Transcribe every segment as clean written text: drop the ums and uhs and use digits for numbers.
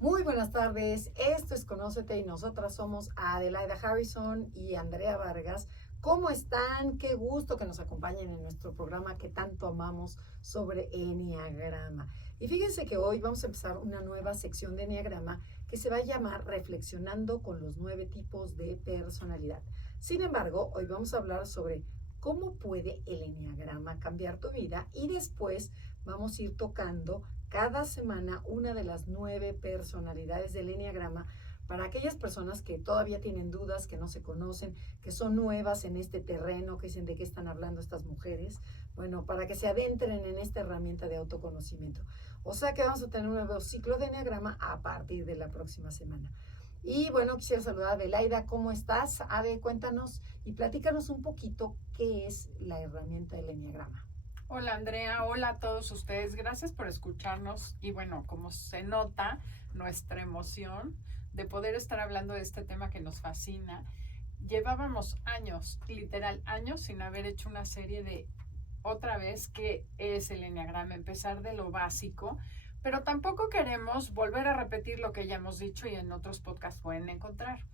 Muy buenas tardes, esto es Conócete y nosotras somos Adelaida Harrison y Andrea Vargas. ¿Cómo están? Qué gusto que nos acompañen en nuestro programa que tanto amamos sobre Enneagrama. Y fíjense que hoy vamos a empezar una nueva sección de Enneagrama que se va a llamar Reflexionando con los 9 tipos de personalidad. Sin embargo, hoy vamos a hablar sobre cómo puede el Enneagrama cambiar tu vida y después vamos a ir tocando cada semana una de las 9 personalidades del Enneagrama para aquellas personas que todavía tienen dudas, que no se conocen, que son nuevas en este terreno, que dicen de qué están hablando estas mujeres, bueno, para que se adentren en esta herramienta de autoconocimiento. O sea que vamos a tener un nuevo ciclo de Enneagrama a partir de la próxima semana. Y bueno, quisiera saludar a Adelaida, ¿cómo estás? Ade, cuéntanos y platícanos un poquito qué es la herramienta del Enneagrama. Hola Andrea, hola a todos ustedes, gracias por escucharnos y bueno, como se nota nuestra emoción de poder estar hablando de este tema que nos fascina. Llevábamos años, literal años, sin haber hecho una serie de otra vez qué es el enneagrama, empezar de lo básico, pero tampoco queremos volver a repetir lo que ya hemos dicho y en otros podcasts pueden encontrar.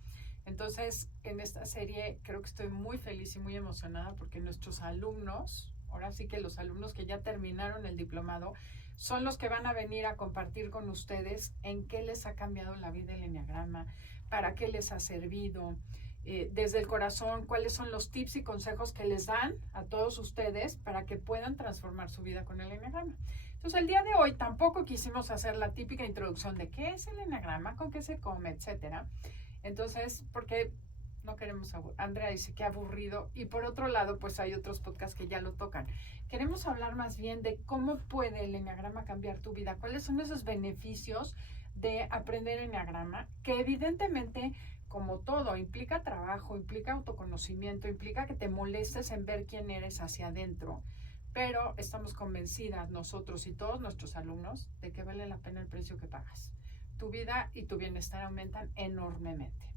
Entonces, en esta serie creo que estoy muy feliz y muy emocionada porque nuestros alumnos, ahora sí que los alumnos que ya terminaron el diplomado, son los que van a venir a compartir con ustedes en qué les ha cambiado la vida el enneagrama, para qué les ha servido, desde el corazón, cuáles son los tips y consejos que les dan a todos ustedes para que puedan transformar su vida con el enneagrama. Entonces, el día de hoy tampoco quisimos hacer la típica introducción de qué es el enneagrama, con qué se come, etcétera. Entonces, porque no queremos Andrea dice que aburrido, y por otro lado pues hay otros podcasts que ya lo tocan. Queremos hablar más bien de cómo puede el enneagrama cambiar tu vida, cuáles son esos beneficios de aprender enneagrama, que evidentemente, como todo, implica trabajo, implica autoconocimiento, implica que te molestes en ver quién eres hacia adentro, pero estamos convencidas nosotros y todos nuestros alumnos de que vale la pena el precio que pagas. Tu vida y tu bienestar aumentan enormemente.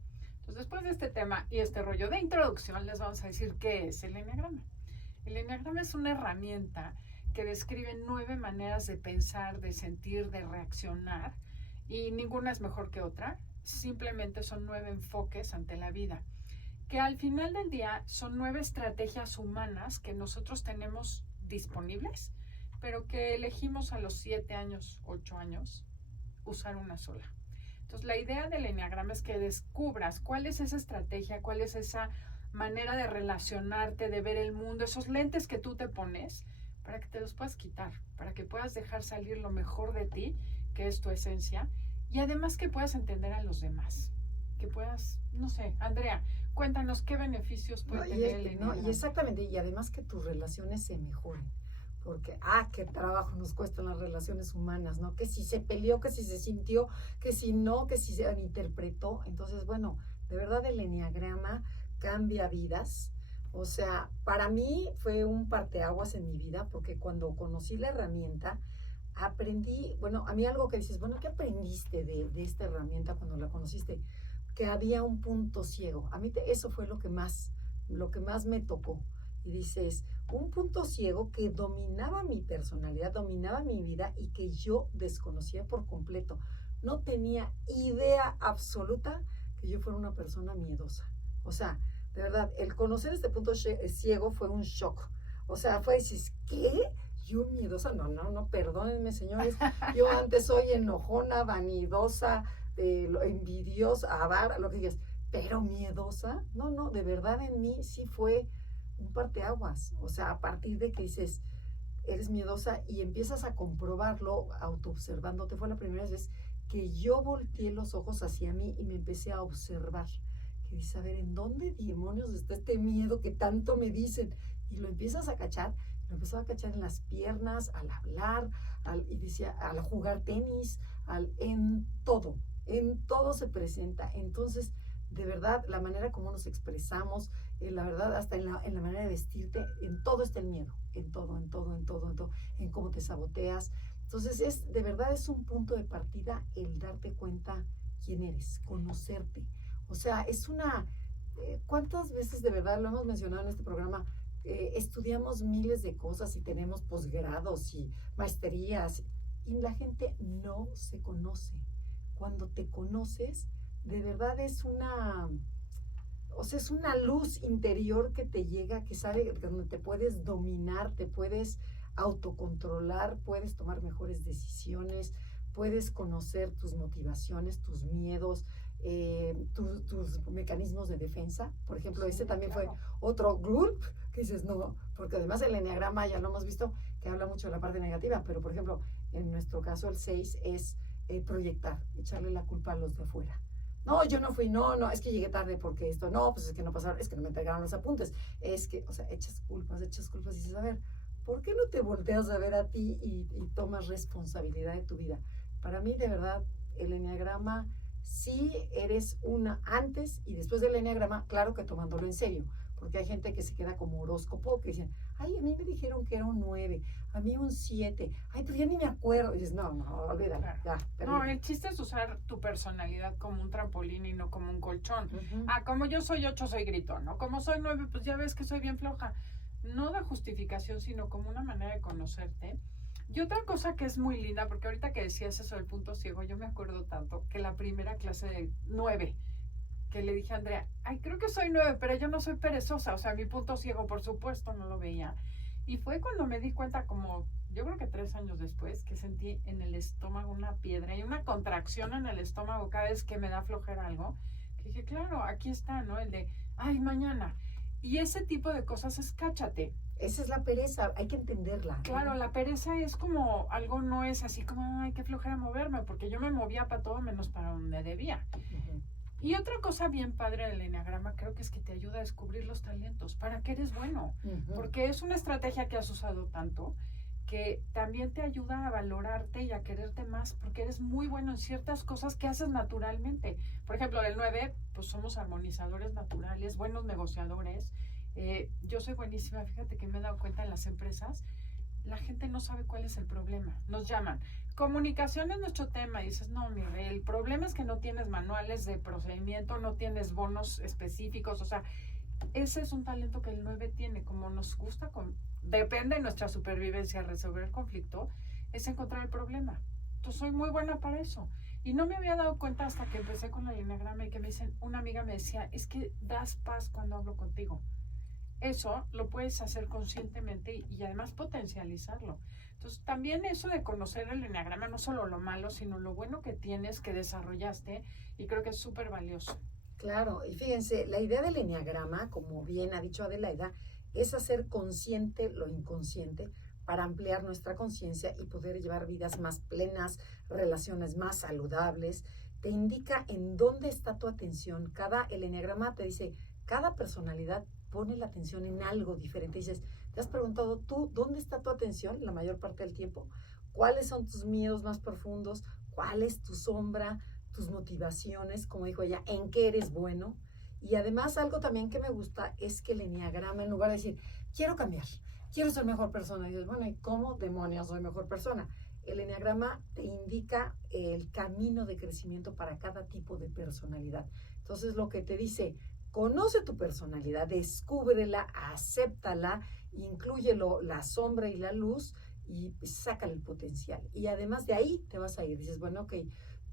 Entonces, después de este tema y este rollo de introducción, les vamos a decir qué es el enneagrama. El enneagrama es una herramienta que describe 9 maneras de pensar, de sentir, de reaccionar, y ninguna es mejor que otra. Simplemente son 9 enfoques ante la vida, que al final del día son 9 estrategias humanas que nosotros tenemos disponibles, pero que elegimos a los 7 años, 8 años, usar una sola. Entonces, la idea del enneagrama es que descubras cuál es esa estrategia, cuál es esa manera de relacionarte, de ver el mundo, esos lentes que tú te pones, para que te los puedas quitar, para que puedas dejar salir lo mejor de ti, que es tu esencia, y además que puedas entender a los demás, que puedas, no sé, Andrea, cuéntanos qué beneficios puede tener el enneagrama. Y exactamente, y además que tus relaciones se mejoren. Porque, qué trabajo nos cuestan las relaciones humanas, ¿no? Que si se peleó, que si se sintió, que si no, que si se interpretó. Entonces, bueno, de verdad el enneagrama cambia vidas. O sea, para mí fue un parteaguas en mi vida, porque cuando conocí la herramienta, aprendí, bueno, a mí algo que dices, bueno, ¿qué aprendiste de esta herramienta cuando la conociste? Que había un punto ciego. A mí eso fue lo que más me tocó. Y dices, un punto ciego que dominaba mi personalidad, dominaba mi vida y que yo desconocía por completo. No tenía idea absoluta que yo fuera una persona miedosa. O sea, de verdad, el conocer este punto ciego fue un shock. O sea, fue decir, ¿qué? Yo miedosa, no, perdónenme señores, yo antes soy enojona, vanidosa, envidiosa, avara, lo que digas, pero miedosa, no, de verdad en mí sí fue un parteaguas. O sea, a partir de que dices, eres miedosa y empiezas a comprobarlo autoobservándote, fue la primera vez que yo volteé los ojos hacia mí y me empecé a observar. Que dices, a ver, ¿en dónde demonios está este miedo que tanto me dicen? Y lo empiezas a cachar, lo empezaba a cachar en las piernas, al hablar, y decía, al jugar tenis, en todo se presenta. Entonces, de verdad, la manera como nos expresamos, la verdad, hasta en la manera de vestirte, en todo está el miedo, en todo, en cómo te saboteas. Entonces, de verdad es un punto de partida el darte cuenta quién eres, conocerte. O sea, ¿cuántas veces de verdad lo hemos mencionado en este programa? Estudiamos miles de cosas y tenemos posgrados y maestrías y la gente no se conoce. cuando te conoces, de verdad es una luz interior que te llega, que sabe, donde te puedes dominar, te puedes autocontrolar, puedes tomar mejores decisiones, puedes conocer tus motivaciones, tus miedos, tus mecanismos de defensa. Por ejemplo, Sí, también claro. fue otro group que dices, no, porque además el enneagrama ya lo hemos visto que habla mucho de la parte negativa, pero por ejemplo, en nuestro caso el 6 es proyectar, echarle la culpa a los de afuera. No, yo no fui, no, es que llegué tarde porque esto, no, pues es que no pasaron, es que no me entregaron los apuntes, es que, o sea, echas culpas y dices, a ver, ¿por qué no te volteas a ver a ti y tomas responsabilidad de tu vida? Para mí, de verdad, el enneagrama, sí eres una antes y después del enneagrama, claro que tomándolo en serio, porque hay gente que se queda como horóscopo, que dicen, ay, a mí me dijeron que era un 9, a mí un 7, ay, pues ya ni me acuerdo. Y dices, no, olvídalo, Claro. ya, No, termina. el chiste es usar tu personalidad como un trampolín y no como un colchón. Uh-huh. Como yo soy 8 soy gritón, ¿no? Como soy 9 pues ya ves que soy bien floja. No da justificación, sino como una manera de conocerte. Y otra cosa que es muy linda, porque ahorita que decías eso del punto ciego, yo me acuerdo tanto que la primera clase de 9, que le dije a Andrea, ay, creo que soy 9, pero yo no soy perezosa, o sea, mi punto ciego, por supuesto, no lo veía. Y fue cuando me di cuenta, como yo creo que 3 años después, que sentí en el estómago una piedra y una contracción en el estómago cada vez que me da flojera algo, que dije, claro, aquí está, ¿no? El de, ay, mañana. Y ese tipo de cosas es cáchate. Esa es la pereza, hay que entenderla. Claro, la pereza es como algo, no es así como, ay, qué flojera moverme, porque yo me movía para todo menos para donde debía. Uh-huh. Y otra cosa bien padre del enneagrama creo que es que te ayuda a descubrir los talentos, para qué eres bueno, Uh-huh. porque es una estrategia que has usado tanto que también te ayuda a valorarte y a quererte más, porque eres muy bueno en ciertas cosas que haces naturalmente. Por ejemplo, del 9, pues somos armonizadores naturales, buenos negociadores. Yo soy buenísima, fíjate que me he dado cuenta en las empresas, la gente no sabe cuál es el problema, nos llaman. Comunicación es nuestro tema y dices, no, mire, el problema es que no tienes manuales de procedimiento, no tienes bonos específicos, o sea, ese es un talento que el 9 tiene, como nos gusta, depende de nuestra supervivencia resolver el conflicto, es encontrar el problema. Entonces soy muy buena para eso. Y no me había dado cuenta hasta que empecé con el enneagrama y que me dicen, una amiga me decía, es que das paz cuando hablo contigo. Eso lo puedes hacer conscientemente y además potencializarlo. Entonces, también eso de conocer el enneagrama, no solo lo malo, sino lo bueno que tienes, que desarrollaste, y creo que es súper valioso. Claro, y fíjense, la idea del enneagrama, como bien ha dicho Adelaida, es hacer consciente lo inconsciente para ampliar nuestra conciencia y poder llevar vidas más plenas, relaciones más saludables. Te indica en dónde está tu atención. El enneagrama te dice, cada personalidad pone la atención en algo diferente. Dices, ¿te has preguntado tú dónde está tu atención la mayor parte del tiempo? ¿Cuáles son tus miedos más profundos? ¿Cuál es tu sombra? Tus motivaciones, como dijo ella, en qué eres bueno. Y además algo también que me gusta es que el enneagrama, en lugar de decir, quiero cambiar, quiero ser mejor persona, y dices, bueno, ¿y cómo demonios soy mejor persona? El enneagrama te indica el camino de crecimiento para cada tipo de personalidad. Entonces lo que te dice, conoce tu personalidad, descúbrela, acéptala, inclúyelo la sombra y la luz y sácale el potencial. Y además de ahí te vas a ir, dices, bueno, ok,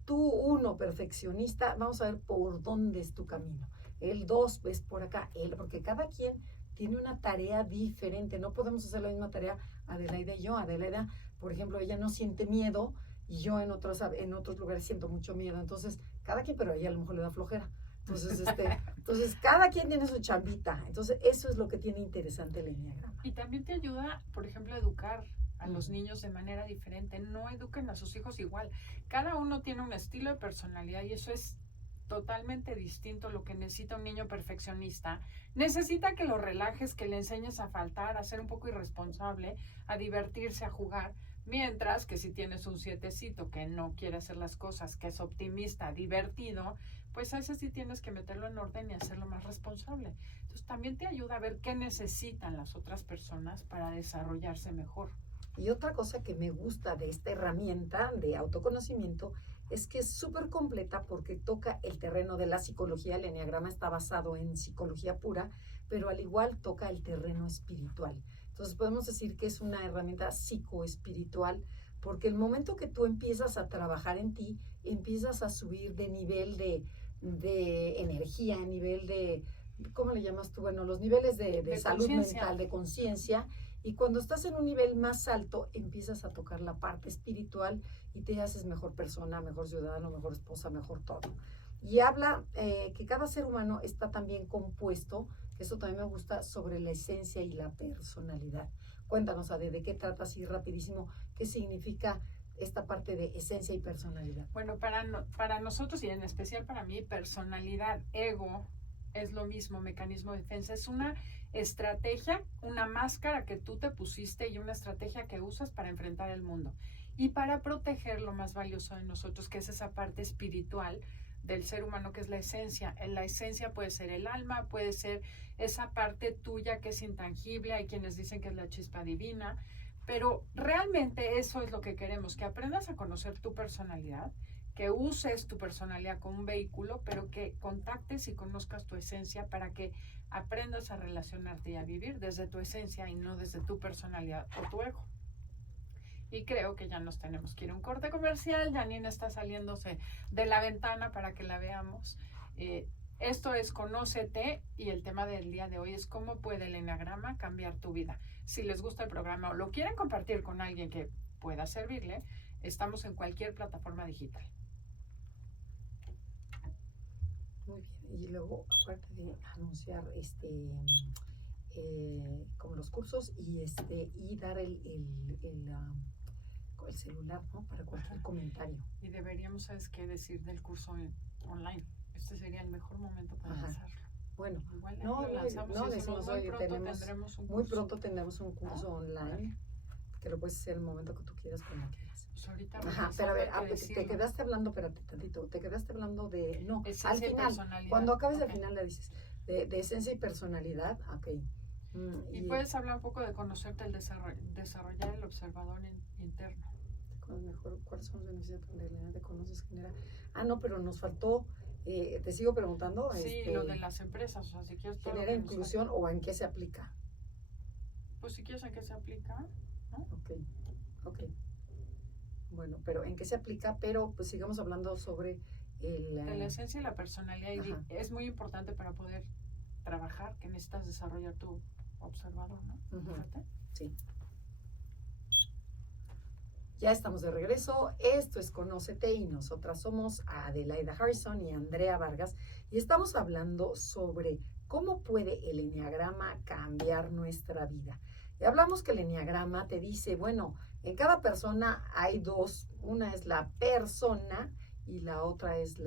tú, 1, perfeccionista, vamos a ver por dónde es tu camino. El 2 es por acá, porque cada quien tiene una tarea diferente, no podemos hacer la misma tarea Adelaida y yo. Adelaida, por ejemplo, ella no siente miedo y yo en otros lugares siento mucho miedo, entonces cada quien, pero a ella a lo mejor le da flojera. Entonces cada quien tiene su chambita, entonces eso es lo que tiene interesante el enneagrama. Y también te ayuda, por ejemplo, a educar a los niños de manera diferente. No eduquen a sus hijos igual. Cada uno tiene un estilo de personalidad y eso es totalmente distinto. Lo que necesita un niño perfeccionista, necesita que lo relajes, que le enseñes a faltar, a ser un poco irresponsable, a divertirse, a jugar. Mientras que si tienes un 7cito que no quiere hacer las cosas, que es optimista, divertido, pues a ese sí tienes que meterlo en orden y hacerlo más responsable. Entonces también te ayuda a ver qué necesitan las otras personas para desarrollarse mejor. Y otra cosa que me gusta de esta herramienta de autoconocimiento es que es súper completa porque toca el terreno de la psicología. El enneagrama está basado en psicología pura, pero al igual toca el terreno espiritual. Entonces podemos decir que es una herramienta psicoespiritual porque el momento que tú empiezas a trabajar en ti, empiezas a subir de nivel de energía, nivel de, ¿cómo le llamas tú? Bueno, los niveles de salud mental, de conciencia, y cuando estás en un nivel más alto, empiezas a tocar la parte espiritual y te haces mejor persona, mejor ciudadano, mejor esposa, mejor todo. Y habla que cada ser humano está también compuesto, que eso también me gusta, sobre la esencia y la personalidad. Cuéntanos, Ade, ¿de qué trata así rapidísimo? ¿Qué significa esta parte de esencia y personalidad? Bueno, para nosotros y en especial para mí, personalidad, ego, es lo mismo, mecanismo de defensa. Es una estrategia, una máscara que tú te pusiste y una estrategia que usas para enfrentar el mundo y para proteger lo más valioso de nosotros, que es esa parte espiritual del ser humano, que es la esencia. La esencia puede ser el alma, puede ser esa parte tuya que es intangible. Hay quienes dicen que es la chispa divina, pero realmente eso es lo que queremos, que aprendas a conocer tu personalidad, que uses tu personalidad como un vehículo, pero que contactes y conozcas tu esencia para que aprendas a relacionarte y a vivir desde tu esencia y no desde tu personalidad o tu ego. Y creo que ya nos tenemos que ir a un corte comercial. Janine está saliéndose de la ventana para que la veamos. Esto es Conócete y el tema del día de hoy es cómo puede el eneagrama cambiar tu vida. Si les gusta el programa o lo quieren compartir con alguien que pueda servirle, estamos en cualquier plataforma digital. Muy bien, y luego aparte de anunciar como los cursos y dar el celular, ¿no? Para cualquier comentario. Y deberíamos, ¿sabes qué? Decir del curso online. Este sería el mejor momento para lanzarlo. Bueno, igual no decimos hoy, muy pronto tendremos un curso online, que lo puedes hacer el momento que tú quieras, cuando quieras. Pues ahorita pero a ver, te quedaste hablando, espérate tantito, te quedaste hablando de, no, al final, cuando acabes al final le dices, de esencia y personalidad, ok. Y puedes hablar un poco de conocerte, el desarrollar el observador interno. Mejor, ¿cuáles son los beneficios de aprender? ¿Te conoces? Genera. No, pero nos faltó, te sigo preguntando. Sí, lo de las empresas, o sea, si quieres todo. ¿Genera inclusión o en qué se aplica? Pues si quieres en qué se aplica, ¿no? Ok. Bueno, pero en qué se aplica, pero pues sigamos hablando sobre de la esencia y la personalidad. Y es muy importante para poder trabajar que necesitas desarrollar tu observador, ¿no? Sí. Ya estamos de regreso. Esto es Conócete y nosotras somos Adelaida Harrison y Andrea Vargas y estamos hablando sobre cómo puede el eneagrama cambiar nuestra vida. Y hablamos que el eneagrama te dice, bueno, en cada persona hay dos, una es la persona y la otra es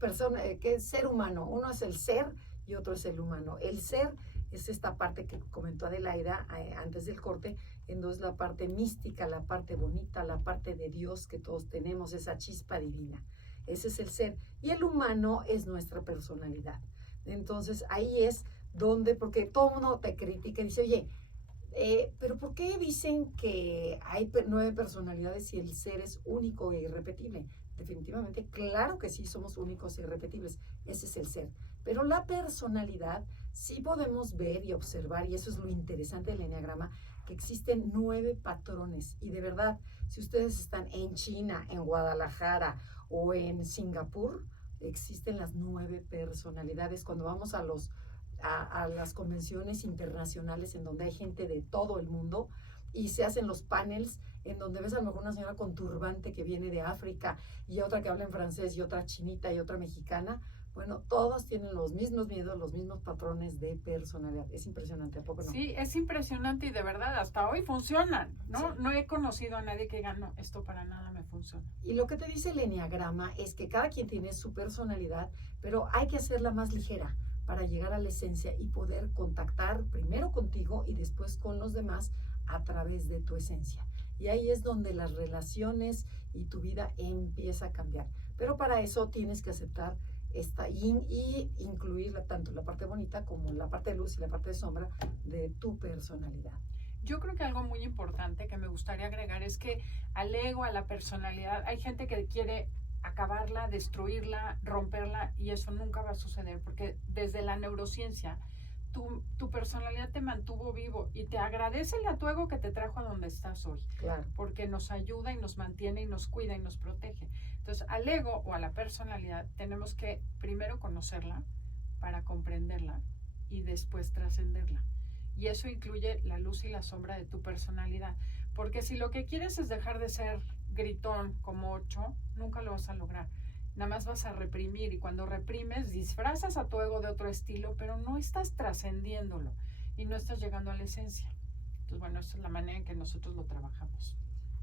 persona, que es ser humano. Uno es el ser y otro es el humano. El ser es esta parte que comentó Adelaida antes del corte, en donde es la parte mística, la parte bonita, la parte de Dios que todos tenemos, esa chispa divina. Ese es el ser. Y el humano es nuestra personalidad. Entonces ahí es donde, porque todo el mundo te critica y dice, oye, pero ¿por qué dicen que hay 9 personalidades si el ser es único e irrepetible? Definitivamente, claro que sí somos únicos e irrepetibles. Ese es el ser. Pero la personalidad sí podemos ver y observar, y eso es lo interesante del eneagrama, que existen 9 patrones. Y de verdad, si ustedes están en China, en Guadalajara o en Singapur, existen las 9 personalidades. Cuando vamos a las convenciones internacionales en donde hay gente de todo el mundo y se hacen los panels en donde ves a lo mejor una señora con turbante que viene de África y otra que habla en francés y otra chinita y otra mexicana, bueno, todos tienen los mismos miedos, los mismos patrones de personalidad. Es impresionante, ¿a poco no? Sí, es impresionante y de verdad hasta hoy funcionan, ¿no? Sí. No he conocido a nadie que diga, no, esto para nada me funciona. Y lo que te dice el eneagrama es que cada quien tiene su personalidad, pero hay que hacerla más ligera para llegar a la esencia y poder contactar primero contigo y después con los demás a través de tu esencia. Y ahí es donde las relaciones y tu vida empieza a cambiar. Pero para eso tienes que aceptar esta y incluir tanto la parte bonita como la parte de luz y la parte de sombra de tu personalidad. Yo creo que algo muy importante que me gustaría agregar es que al ego, a la personalidad, hay gente que quiere acabarla, destruirla, romperla, y eso nunca va a suceder, porque desde la neurociencia tu personalidad te mantuvo vivo y te agradecele a tu ego que te trajo a donde estás hoy. Claro. Porque nos ayuda y nos mantiene y nos cuida y nos protege. Entonces, al ego o a la personalidad tenemos que primero conocerla para comprenderla y después trascenderla. Y eso incluye la luz y la sombra de tu personalidad. Porque si lo que quieres es dejar de ser gritón como 8, nunca lo vas a lograr. Nada más vas a reprimir, y cuando reprimes disfrazas a tu ego de otro estilo, pero no estás trascendiéndolo y no estás llegando a la esencia. Entonces, bueno, esa es la manera en que nosotros lo trabajamos.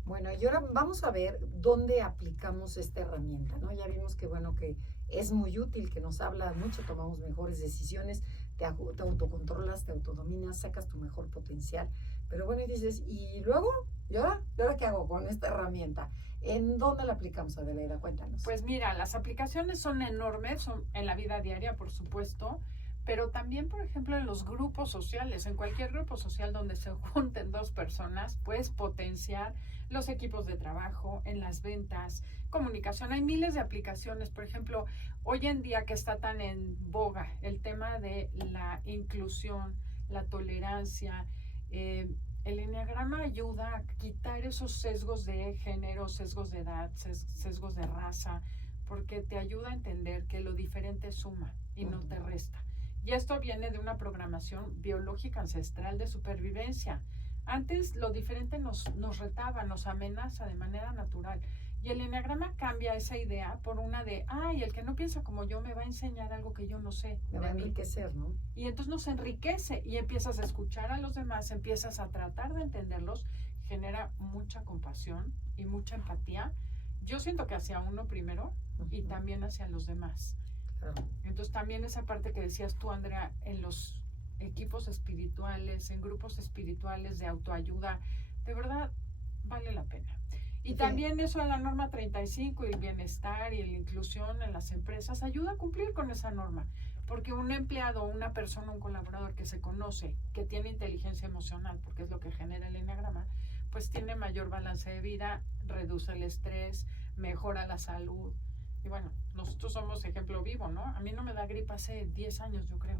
Bueno, y ahora vamos a ver dónde aplicamos esta herramienta, ¿no? Ya vimos que, bueno, que es muy útil, que nos habla mucho, tomamos mejores decisiones, te autocontrolas, te autodominas, sacas tu mejor potencial. Pero bueno, y dices, ¿y luego? ¿Y ahora? ¿Y ahora qué hago con esta herramienta? ¿En dónde la aplicamos, Adelaida? Cuéntanos. Pues mira, las aplicaciones son enormes, son en la vida diaria, por supuesto, pero también, por ejemplo, en los grupos sociales, en cualquier grupo social donde se junten dos personas, puedes potenciar los equipos de trabajo, en las ventas, comunicación. Hay miles de aplicaciones. Por ejemplo, hoy en día que está tan en boga el tema de la inclusión, la tolerancia, el enneagrama ayuda a quitar esos sesgos de género, sesgos de edad, sesgos de raza, porque te ayuda a entender que lo diferente suma y no te resta. Y esto viene de una programación biológica ancestral de supervivencia. Antes lo diferente nos retaba, nos amenaza de manera natural. Y el enneagrama cambia esa idea por una de, el que no piensa como yo me va a enseñar algo que yo no sé. Me va a enriquecer, ¿no? Y entonces nos enriquece y empiezas a escuchar a los demás, empiezas a tratar de entenderlos, genera mucha compasión y mucha empatía. Yo siento que hacia uno primero y también hacia los demás. Claro. Entonces también esa parte que decías tú, Andrea, en los equipos espirituales, en grupos espirituales de autoayuda, de verdad vale la pena. Y también eso de la norma 35 y el bienestar y la inclusión en las empresas ayuda a cumplir con esa norma. Porque un empleado, una persona, un colaborador que se conoce, que tiene inteligencia emocional, porque es lo que genera el enneagrama, pues tiene mayor balance de vida, reduce el estrés, mejora la salud. Y bueno, nosotros somos ejemplo vivo, ¿no? A mí no me da gripa hace 10 años, yo creo,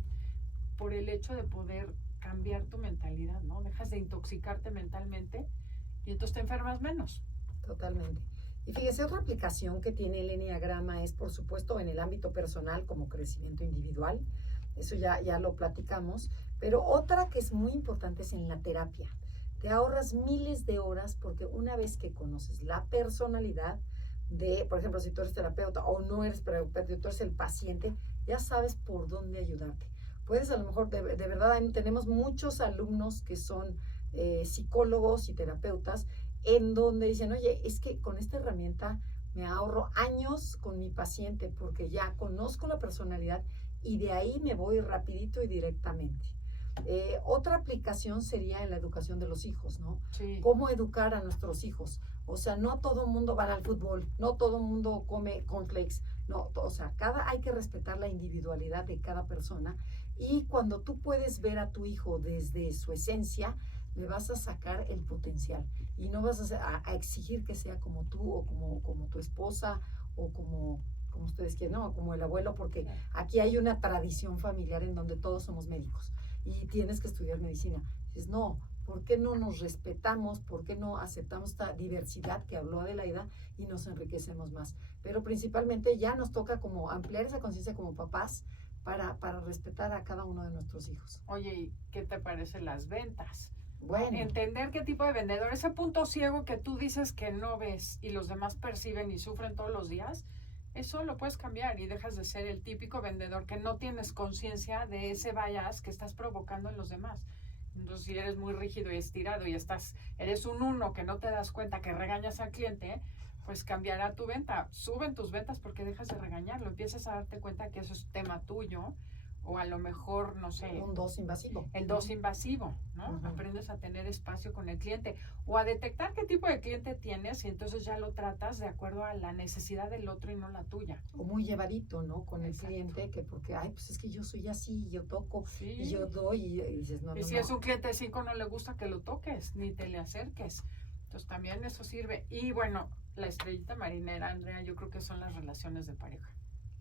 por el hecho de poder cambiar tu mentalidad, ¿no? Dejas de intoxicarte mentalmente y entonces te enfermas menos. Totalmente. Y fíjese, otra aplicación que tiene el enneagrama es, por supuesto, en el ámbito personal como crecimiento individual. Eso ya lo platicamos. Pero otra que es muy importante es en la terapia. Te ahorras miles de horas porque una vez que conoces la personalidad de, por ejemplo, si tú eres terapeuta o no eres terapeuta, tú eres el paciente, ya sabes por dónde ayudarte. Puedes a lo mejor, de verdad, tenemos muchos alumnos que son psicólogos y terapeutas en donde dicen, oye, es que con esta herramienta me ahorro años con mi paciente porque ya conozco la personalidad y de ahí me voy rapidito y directamente. Otra aplicación sería en la educación de los hijos, ¿no? Sí. ¿Cómo educar a nuestros hijos? O sea, no todo el mundo va al fútbol, no todo el mundo come cornflakes, no, o sea, hay que respetar la individualidad de cada persona y cuando tú puedes ver a tu hijo desde su esencia, le vas a sacar el potencial y no vas a exigir que sea como tú o como tu esposa o como ustedes quieren, no, como el abuelo, porque aquí hay una tradición familiar en donde todos somos médicos y tienes que estudiar medicina. Dices, no, ¿por qué no nos respetamos? ¿Por qué no aceptamos esta diversidad que habló Adelaida y nos enriquecemos más? Pero principalmente ya nos toca como ampliar esa conciencia como papás para respetar a cada uno de nuestros hijos. Oye, ¿y qué te parecen las ventas? Bueno. Entender qué tipo de vendedor, ese punto ciego que tú dices que no ves y los demás perciben y sufren todos los días, eso lo puedes cambiar y dejas de ser el típico vendedor que no tienes conciencia de ese bias que estás provocando en los demás. Entonces, si eres muy rígido y estirado y eres un uno que no te das cuenta que regañas al cliente, pues cambiará tu venta. Suben tus ventas porque dejas de regañarlo, empiezas a darte cuenta que eso es tema tuyo. O a lo mejor, no sé. Un dos invasivo. El dos invasivo, ¿no? Aprendes a tener espacio con el cliente o a detectar qué tipo de cliente tienes y entonces ya lo tratas de acuerdo a la necesidad del otro y no la tuya. O muy llevadito, ¿no? Con el Exacto. cliente, que porque, pues es que yo soy así, yo toco, Sí. y yo doy, y dices, no, Y no, si no. es un cliente de 5 no le gusta que lo toques, ni te le acerques. Entonces también eso sirve. Y bueno, la estrellita marinera, Andrea, yo creo que son las relaciones de pareja.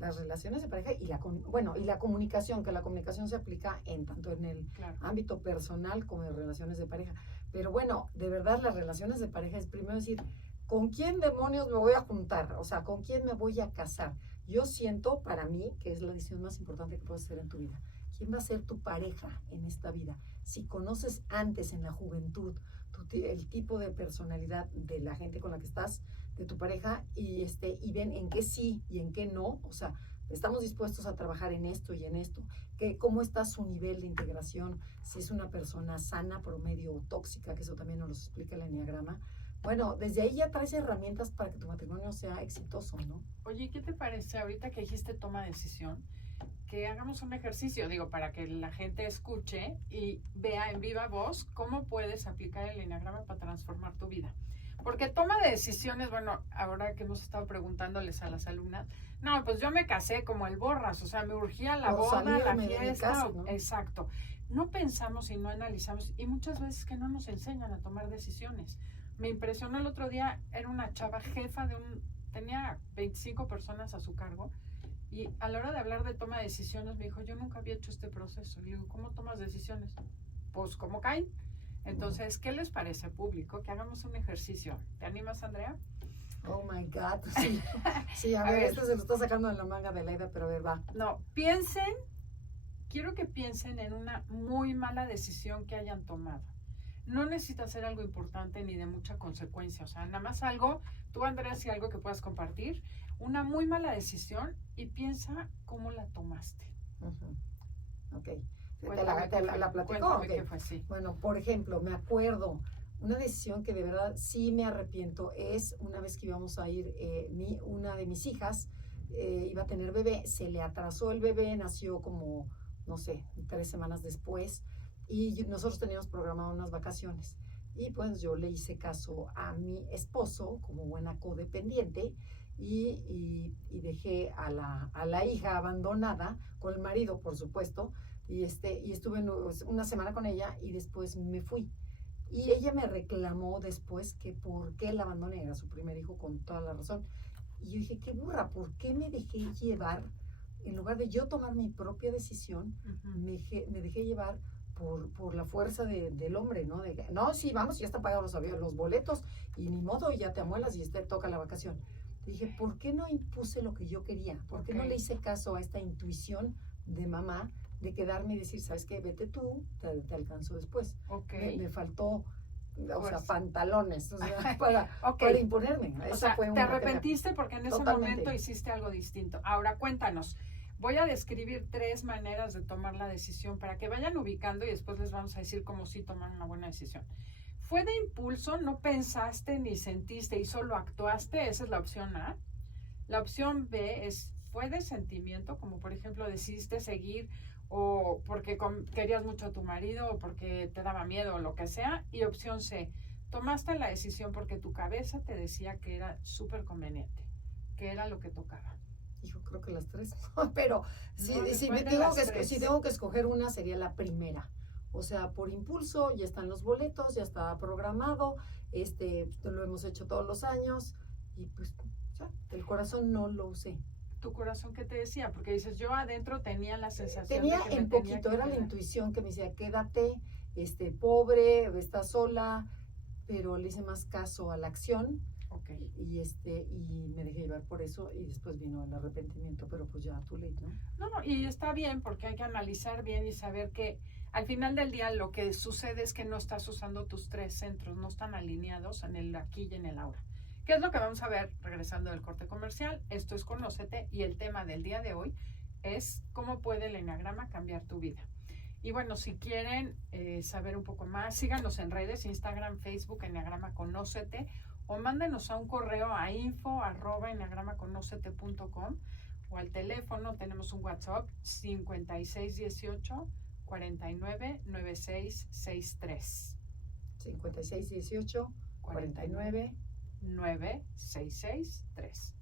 las relaciones de pareja y y la comunicación, que la comunicación se aplica en tanto en el ámbito personal como en relaciones de pareja. Pero bueno, de verdad las relaciones de pareja es primero decir, ¿con quién demonios me voy a juntar? O sea, ¿con quién me voy a casar? Yo siento para mí que es la decisión más importante que puedes hacer en tu vida. ¿Quién va a ser tu pareja en esta vida? Si conoces antes en la juventud el tipo de personalidad de la gente con la que estás, de tu pareja, y ven en qué sí y en qué no, o sea, estamos dispuestos a trabajar en esto y en esto, cómo está su nivel de integración, si es una persona sana, promedio o tóxica, que eso también nos lo explica el enneagrama. Bueno, desde ahí ya traes herramientas para que tu matrimonio sea exitoso, ¿no? Oye, ¿qué te parece ahorita que dijiste toma decisión? Que hagamos un ejercicio, digo, para que la gente escuche y vea en viva voz cómo puedes aplicar el enneagrama para transformar tu vida. Porque toma de decisiones, bueno, ahora que hemos estado preguntándoles a las alumnas, no, pues yo me casé como el Borras, o sea, me urgía la boda, la fiesta, ¿no? Exacto. No pensamos y no analizamos, y muchas veces que no nos enseñan a tomar decisiones. Me impresionó el otro día, era una chava jefa tenía 25 personas a su cargo, y a la hora de hablar de toma de decisiones me dijo, yo nunca había hecho este proceso. Le digo, ¿cómo tomas decisiones? Pues como caen. Entonces, ¿qué les parece, público? Que hagamos un ejercicio. ¿Te animas, Andrea? Oh my God, sí. Sí, a ver, se lo está sacando de la manga de Laida, pero a ver, va. No, quiero que piensen en una muy mala decisión que hayan tomado. No necesita ser algo importante ni de mucha consecuencia, o sea, nada más algo, tú, Andrea, si algo que puedas compartir, una muy mala decisión y piensa cómo la tomaste. Ok. ¿Te la platico? Okay. ¿Qué fue? Sí. Bueno, por ejemplo, me acuerdo, una decisión que de verdad sí me arrepiento es una vez que íbamos a ir, una de mis hijas iba a tener bebé, se le atrasó el bebé, nació como, no sé, 3 semanas después, y nosotros teníamos programado unas vacaciones. Y pues yo le hice caso a mi esposo como buena codependiente y dejé a la hija abandonada, con el marido, por supuesto, y estuve una semana con ella y después me fui. Y ella me reclamó después que por qué la abandoné, era su primer hijo con toda la razón. Y yo dije, qué burra, ¿por qué me dejé llevar? En lugar de yo tomar mi propia decisión, me dejé llevar por la fuerza del hombre, ¿no? No, sí, vamos, ya están pagados los boletos y ni modo, ya te amuelas y toca la vacación. Dije, ¿por qué no impuse lo que yo quería? ¿Por qué no le hice caso a esta intuición de mamá de quedarme y decir, ¿sabes qué? Vete tú, te alcanzo después. Me faltó, o sea, pantalones, o sea, para imponerme. O sea, te arrepentiste porque en ese momento hiciste algo distinto. Ahora, cuéntanos. Voy a describir 3 maneras de tomar la decisión para que vayan ubicando y después les vamos a decir cómo sí tomar una buena decisión. ¿Fue de impulso? ¿No pensaste ni sentiste y solo actuaste? Esa es la opción A. La opción B es, ¿fue de sentimiento? Como por ejemplo decidiste seguir o porque querías mucho a tu marido o porque te daba miedo o lo que sea. Y opción C, tomaste la decisión porque tu cabeza te decía que era súper conveniente, que era lo que tocaba. Yo creo que las 3, pero si tengo que escoger una sería la primera. O sea, por impulso, ya están los boletos, ya está programado, lo hemos hecho todos los años y pues ya, el corazón no lo usé. ¿Tu corazón qué te decía? Porque dices, yo adentro tenía la sensación tenía de que en poquito, era la intuición que me decía, quédate, pobre, estás sola, pero le hice más caso a la acción. Okay. Y me dejé llevar por eso y después vino el arrepentimiento, pero pues ya too late, ¿no? No, y está bien porque hay que analizar bien y saber que al final del día lo que sucede es que no estás usando tus 3 centros, no están alineados en el aquí y en el ahora. ¿Qué es lo que vamos a ver regresando del corte comercial? Esto es Conócete y el tema del día de hoy es cómo puede el enneagrama cambiar tu vida. Y bueno, si quieren saber un poco más, síganos en redes, Instagram, Facebook, Enneagrama Conócete, o mándenos a un correo a info@enneagramaconocete.com o al teléfono, tenemos un WhatsApp 5618 49 9663. 5618 49 9663.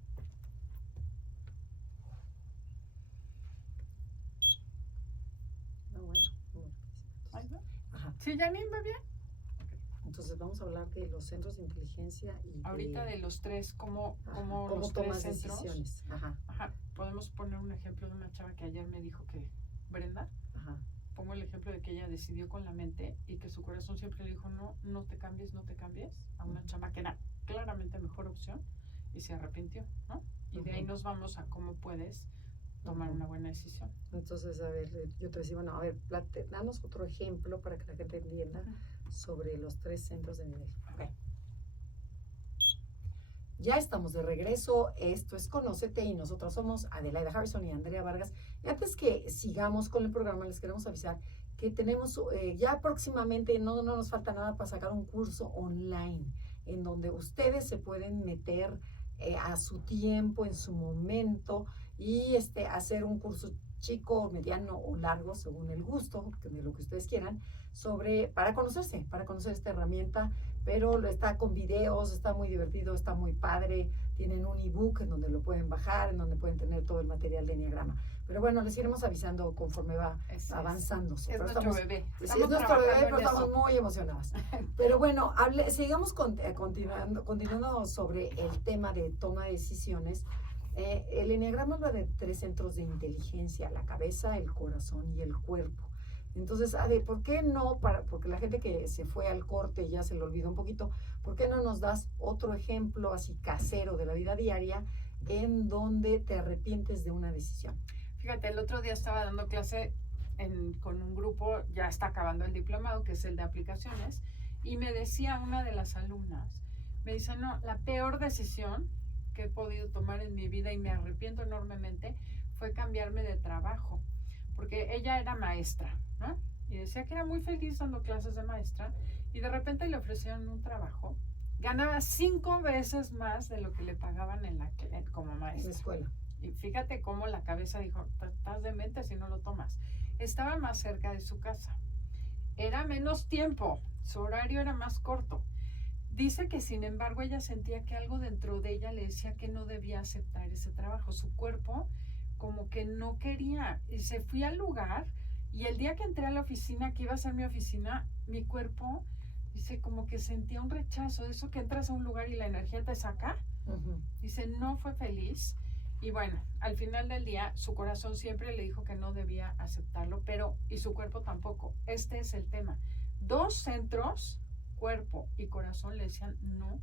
No, bueno. Ajá. ¿Sí, Janine, va bien? Entonces vamos a hablar de los centros de inteligencia y ahorita de los tres, cómo los tomas tres centros. decisiones. Ajá. Ajá. Podemos poner un ejemplo de una chava que ayer me dijo que, Brenda, Ajá. pongo el ejemplo de que ella decidió con la mente y que su corazón siempre le dijo, no te cambies, a una chava que era claramente mejor opción y se arrepintió, ¿no? Y de ahí nos vamos a cómo puedes tomar una buena decisión. Entonces, a ver, yo te decía, bueno, a ver, danos otro ejemplo para que la gente entienda sobre los tres centros de nivel. Okay. Ya estamos de regreso, esto es Conócete y nosotros somos Adelaida Harrison y Andrea Vargas. Y antes que sigamos con el programa, les queremos avisar que tenemos ya próximamente, no nos falta nada para sacar un curso online en donde ustedes se pueden meter a su tiempo, en su momento y hacer un curso chico, mediano o largo, según el gusto de lo que ustedes quieran, para conocer esta herramienta, pero está con videos, está muy divertido, está muy padre, tienen un ebook en donde lo pueden bajar, en donde pueden tener todo el material de Enneagrama. Pero bueno, les iremos avisando conforme va avanzándose. Es nuestro bebé. Es nuestro bebé, pero estamos muy emocionadas. Pero bueno, sigamos continuando sobre el tema de toma de decisiones. El Enneagrama habla de tres centros de inteligencia: la cabeza, el corazón y el cuerpo. Entonces, ¿por qué no? Porque la gente que se fue al corte ya se le olvidó un poquito, ¿por qué no nos das otro ejemplo así casero de la vida diaria en donde te arrepientes de una decisión? Fíjate, el otro día estaba dando clase con un grupo, ya está acabando el diplomado, que es el de aplicaciones, y me decía una de las alumnas, me dice, no, la peor decisión que he podido tomar en mi vida y me arrepiento enormemente fue cambiarme de trabajo, porque ella era maestra, ¿no? Y decía que era muy feliz dando clases de maestra y de repente le ofrecieron un trabajo, ganaba 5 veces más de lo que le pagaban como maestra. En la escuela. Y fíjate cómo la cabeza dijo, estás demente si no lo tomas. Estaba más cerca de su casa. Era menos tiempo, su horario era más corto. Dice que sin embargo ella sentía que algo dentro de ella le decía que no debía aceptar ese trabajo. Su cuerpo como que no quería. Y se fue al lugar y el día que entré a la oficina, que iba a ser mi oficina, mi cuerpo, dice, como que sentía un rechazo. De eso que entras a un lugar y la energía te saca. Dice, no fue feliz. Y bueno, al final del día, su corazón siempre le dijo que no debía aceptarlo, y su cuerpo tampoco. Este es el tema. 2 centros, cuerpo y corazón, le decían no.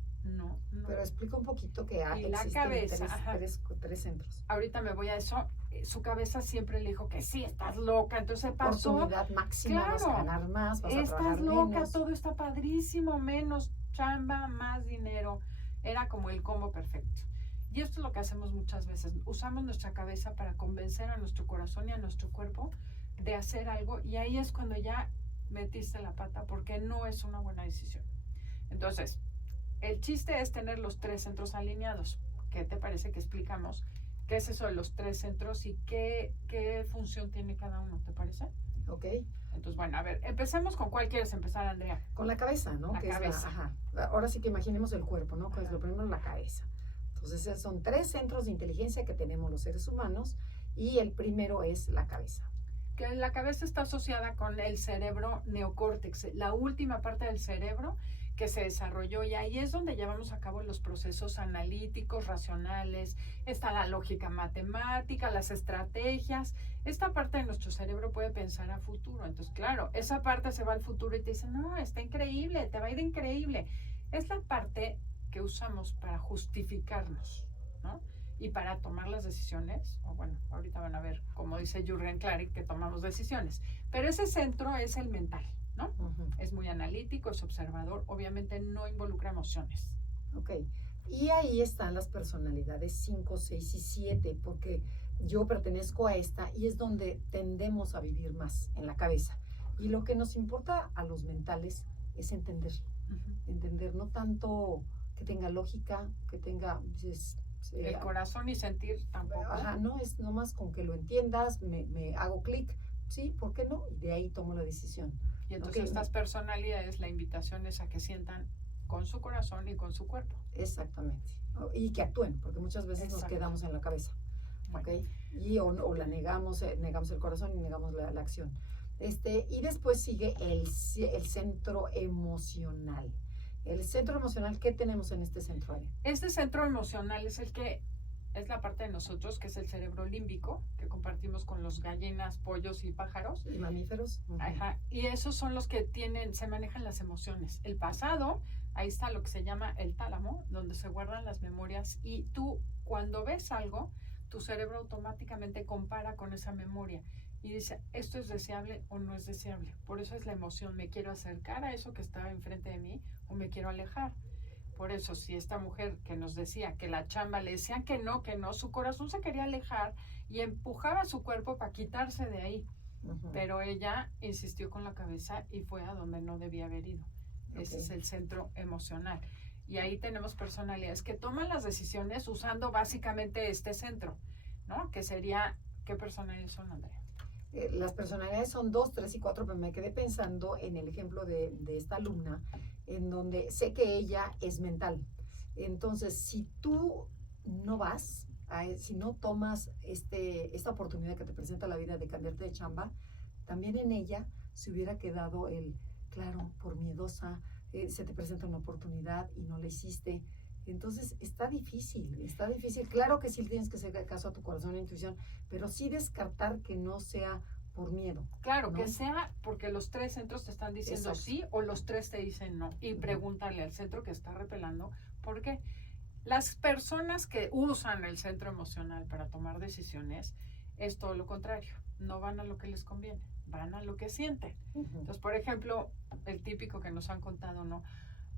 Pero explica un poquito que y la cabeza, tres centros. Ahorita me voy a eso. Su cabeza siempre le dijo que sí, estás loca. Entonces pasó. Oportunidad máxima, claro, vas a ganar más, vas a trabajar estás loca, menos. todo está padrísimo, menos chamba, más dinero. Era como el combo perfecto. Y esto es lo que hacemos muchas veces. Usamos nuestra cabeza para convencer a nuestro corazón y a nuestro cuerpo de hacer algo. Y ahí es cuando ya metiste la pata, porque no es una buena decisión. Entonces, el chiste es tener los 3 centros alineados. ¿Qué te parece que explicamos? ¿Qué es eso de los 3 centros y qué función tiene cada uno? ¿Te parece? Ok. Entonces, bueno, a ver, empecemos con cuál quieres empezar, Andrea. Con la cabeza, ¿no? La cabeza. Ahora sí que imaginemos el cuerpo, ¿no? Pues lo primero, la cabeza. Entonces, son 3 centros de inteligencia que tenemos los seres humanos y el primero es la cabeza. Que la cabeza está asociada con el cerebro neocórtex, la última parte del cerebro que se desarrolló, y ahí es donde llevamos a cabo los procesos analíticos, racionales, está la lógica matemática, las estrategias. Esta parte de nuestro cerebro puede pensar a futuro. Entonces, claro, esa parte se va al futuro y te dice, no, está increíble, te va a ir increíble. Es la parte que usamos para justificarnos, ¿no? Y para tomar las decisiones, o bueno, ahorita van a ver, como dice Jürgen Klarik, que tomamos decisiones. Pero ese centro es el mental, ¿no? Es muy analítico, es observador, obviamente no involucra emociones. Ok, y ahí están las personalidades 5, 6 y 7, porque yo pertenezco a esta y es donde tendemos a vivir más, en la cabeza. Y lo que nos importa a los mentales es entender, entender, no tanto que tenga lógica, que tenga... el corazón y sentir tampoco. No, es nomás con que lo entiendas, me hago clic, sí, ¿por qué no? Y de ahí tomo la decisión. Y entonces estas personalidades, la invitación es a que sientan con su corazón y con su cuerpo. Exactamente. Y que actúen, porque muchas veces nos quedamos en la cabeza. Bueno. ¿Ok? Y o la negamos el corazón y negamos la acción. Y después sigue el centro emocional. El centro emocional, ¿qué tenemos en este centro, Ale? Este centro emocional es el que es la parte de nosotros que es el cerebro límbico, que compartimos con los gallinas, pollos y pájaros. ¿Y mamíferos? Ajá. Y esos son los que se manejan las emociones. El pasado, ahí está lo que se llama el tálamo, donde se guardan las memorias. Y tú, cuando ves algo, tu cerebro automáticamente compara con esa memoria y dice, ¿esto es deseable o no es deseable? Por eso es la emoción, me quiero acercar a eso que está enfrente de mí o me quiero alejar. Por eso, si esta mujer que nos decía que la chamba le decían que no, su corazón se quería alejar y empujaba su cuerpo para quitarse de ahí. Pero ella insistió con la cabeza y fue a donde no debía haber ido. Ese es el centro emocional. Y ahí tenemos personalidades que toman las decisiones usando básicamente este centro, ¿no? Que sería, ¿qué personalidades son, Andrea? Las personalidades son 2, 3 y 4, pero me quedé pensando en el ejemplo de esta alumna, en donde sé que ella es mental. Entonces, si tú no vas, si no tomas esta oportunidad que te presenta la vida de cambiarte de chamba, también en ella se hubiera quedado claro, por miedosa, se te presenta una oportunidad y no la hiciste. Entonces, está difícil. Claro que sí tienes que hacer caso a tu corazón e intuición, pero sí descartar que no sea por miedo. Claro, ¿no? que sea porque los 3 centros te están diciendo Exacto. sí o los 3 te dicen no. Y pregúntale al centro que está repelando por qué. Las personas que usan el centro emocional para tomar decisiones es todo lo contrario. No van a lo que les conviene, van a lo que sienten. Entonces, por ejemplo, el típico que nos han contado, ¿no?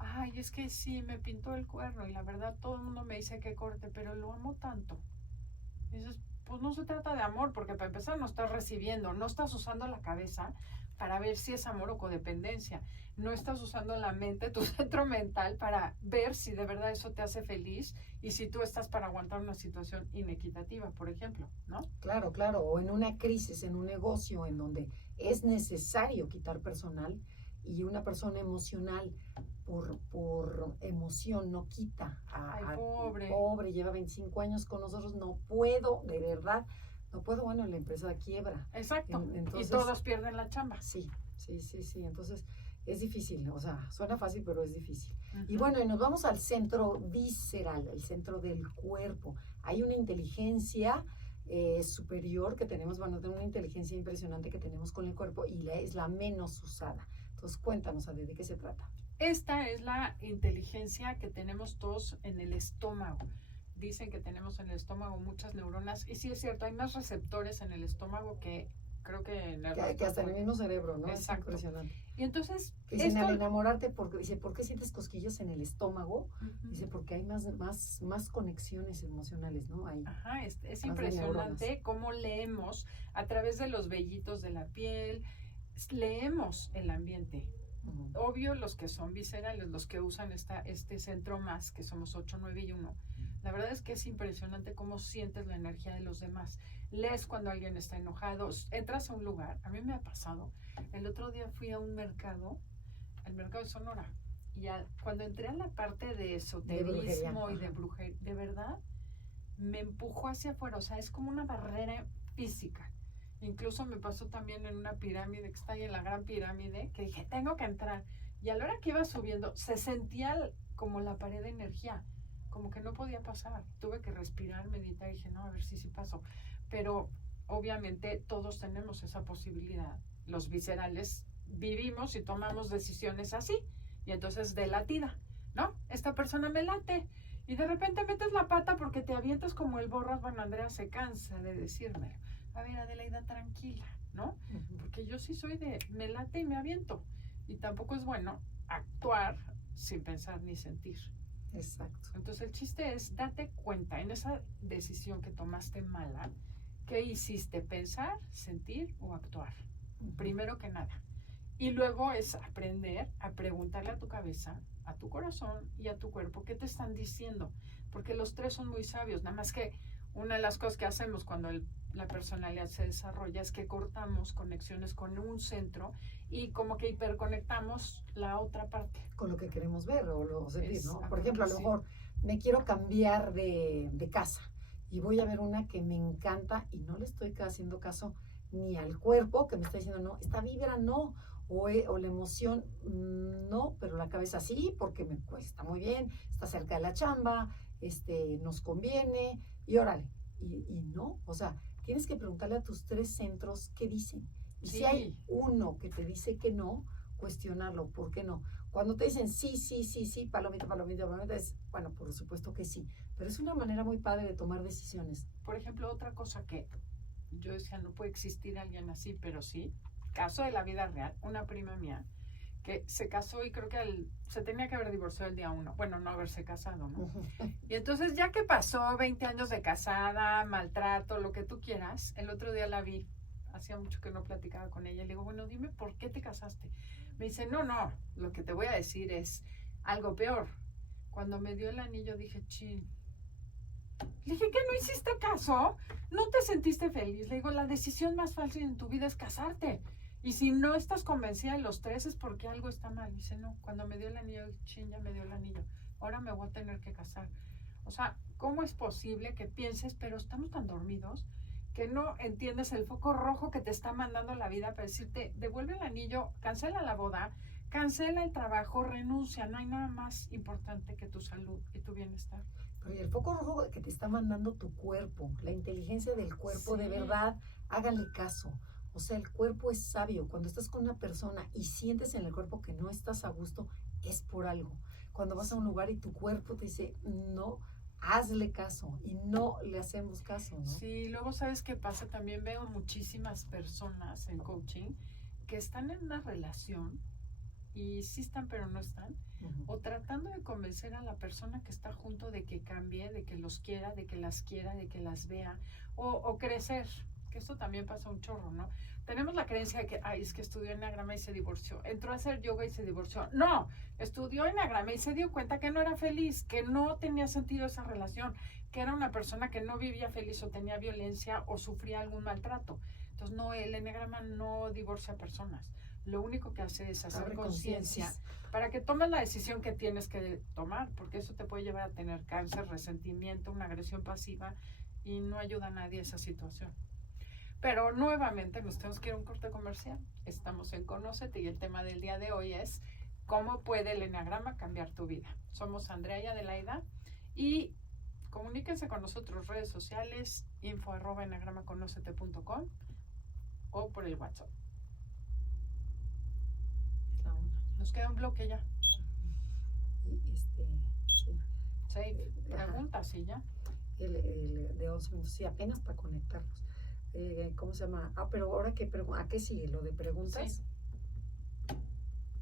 Ay, es que sí, me pintó el cuerno y la verdad todo el mundo me dice que corte, pero lo amo tanto. Y dices, pues no se trata de amor, porque para empezar no estás recibiendo, no estás usando la cabeza para ver si es amor o codependencia. No estás usando la mente, tu centro mental, para ver si de verdad eso te hace feliz y si tú estás para aguantar una situación inequitativa, por ejemplo, ¿no? Claro, o en una crisis, en un negocio en donde es necesario quitar personal y una persona emocional por emoción no quita. Ay, pobre. Pobre, lleva 25 años con nosotros, no puedo, de verdad, no puedo, bueno, la empresa quiebra. Exacto, entonces, y todos pierden la chamba. Sí, entonces es difícil, o sea, suena fácil, pero es difícil. Y bueno, y nos vamos al centro visceral, el centro del cuerpo. Hay una inteligencia superior que tenemos, bueno, una inteligencia impresionante que tenemos con el cuerpo y es la menos usada. Entonces, cuéntanos, Ade, ¿de qué se trata? Esta es la inteligencia que tenemos todos en el estómago. Dicen que tenemos en el estómago muchas neuronas, y sí es cierto, hay más receptores en el estómago que creo que en el que hasta en el mismo cerebro, ¿no? Exacto. Es impresionante. Y entonces, dicen, al enamorarte, dice, ¿por qué sientes cosquillas en el estómago? Dice, porque hay más conexiones emocionales, ¿no? Ajá, es impresionante cómo leemos a través de los vellitos de la piel, leemos el ambiente. Obvio, los que son viscerales, los que usan este centro más, que somos 8, 9 y 1, la verdad es que es impresionante cómo sientes la energía de los demás. Lees cuando alguien está enojado, entras a un lugar, a mí me ha pasado, el otro día fui a un mercado, al mercado de Sonora, y cuando entré a la parte de esoterismo y de brujería, de verdad, me empujó hacia afuera, o sea, es como una barrera física. Incluso me pasó también en una pirámide que está ahí en la Gran Pirámide, que dije, tengo que entrar. Y a la hora que iba subiendo, se sentía como la pared de energía, como que no podía pasar. Tuve que respirar, meditar y dije, no, a ver si sí pasó. Pero obviamente todos tenemos esa posibilidad. Los viscerales vivimos y tomamos decisiones así. Y entonces de latida, ¿no? Esta persona me late. Y de repente metes la pata porque te avientas como el borras. Bueno, Andrea se cansa de decírmelo. A ver, Adelaida, tranquila, ¿no? Porque yo sí soy me late y me aviento. Y tampoco es bueno actuar sin pensar ni sentir. Exacto. Entonces el chiste es date cuenta en esa decisión que tomaste mala, ¿qué hiciste? ¿Pensar, sentir o actuar? Primero que nada. Y luego es aprender a preguntarle a tu cabeza, a tu corazón y a tu cuerpo qué te están diciendo. Porque los 3 son muy sabios, nada más que una de las cosas que hacemos cuando la personalidad se desarrolla es que cortamos conexiones con un centro y como que hiperconectamos la otra parte. Con lo que queremos ver o sentir, ¿no? Por ejemplo, a lo mejor me quiero cambiar de casa y voy a ver una que me encanta y no le estoy haciendo caso ni al cuerpo que me está diciendo, no, esta vibra no, o la emoción, no, pero la cabeza sí, porque me cuesta muy bien, está cerca de la chamba, nos conviene, y órale, y no, o sea, tienes que preguntarle a tus 3 centros qué dicen. Y si hay uno que te dice que no, cuestionarlo, ¿por qué no? Cuando te dicen sí, sí, sí, sí, palomita, palomita, palomita, es, bueno, por supuesto que sí, pero es una manera muy padre de tomar decisiones. Por ejemplo, otra cosa que yo decía, no puede existir alguien así, pero sí, caso de la vida real, una prima mía que se casó y creo que se tenía que haber divorciado el día 1, bueno, no haberse casado, ¿no? Y entonces ya que pasó 20 años de casada, maltrato, lo que tú quieras, el otro día la vi, hacía mucho que no platicaba con ella, le digo, bueno, dime, ¿por qué te casaste? Me dice, no, lo que te voy a decir es algo peor. Cuando me dio el anillo dije, chin. Le dije, ¿qué no hiciste caso? ¿No te sentiste feliz? Le digo, la decisión más fácil en tu vida es casarte. Y si no estás convencida de los 3 es porque algo está mal. Dice, no, cuando me dio el anillo, chin, ya me dio el anillo. Ahora me voy a tener que casar. O sea, ¿cómo es posible que pienses, pero estamos tan dormidos, que no entiendes el foco rojo que te está mandando la vida para decirte, devuelve el anillo, cancela la boda, cancela el trabajo, renuncia? No hay nada más importante que tu salud y tu bienestar. Pero el foco rojo que te está mandando tu cuerpo, la inteligencia del cuerpo, sí. De verdad, háganle caso. O sea, el cuerpo es sabio. Cuando estás con una persona y sientes en el cuerpo que no estás a gusto, es por algo. Cuando vas a un lugar y tu cuerpo te dice, no, hazle caso, y no le hacemos caso, ¿no? Sí, luego ¿sabes qué pasa? También veo muchísimas personas en coaching que están en una relación y sí están pero no están, o tratando de convencer a la persona que está junto de que cambie, de que los quiera, de que las quiera, de que las vea, o crecer, que esto también pasa un chorro, ¿no? Tenemos la creencia de que, ay, es que estudió Enneagrama y se divorció, entró a hacer yoga y se divorció. No, estudió Enneagrama y se dio cuenta que no era feliz, que no tenía sentido esa relación, que era una persona que no vivía feliz o tenía violencia o sufría algún maltrato. Entonces, no, el Enneagrama no divorcia personas. Lo único que hace es hacer conciencia para que tomes la decisión que tienes que tomar, porque eso te puede llevar a tener cáncer, resentimiento, una agresión pasiva, y no ayuda a nadie esa situación. Pero nuevamente nos tenemos que ir a un corte comercial. Estamos en Conócete y el tema del día de hoy es ¿cómo puede el Enneagrama cambiar tu vida? Somos Andrea y Adelaida y comuníquense con nosotros, redes sociales, info@enneagramaconocete.com o por el WhatsApp. Nos queda un bloque ya. Sí. Sí, preguntas y ya. El de 11 minutos, sí, apenas para conectarnos. ¿Cómo se llama? Pero ahora que ¿a qué sigue? ¿Lo de preguntas? Sí.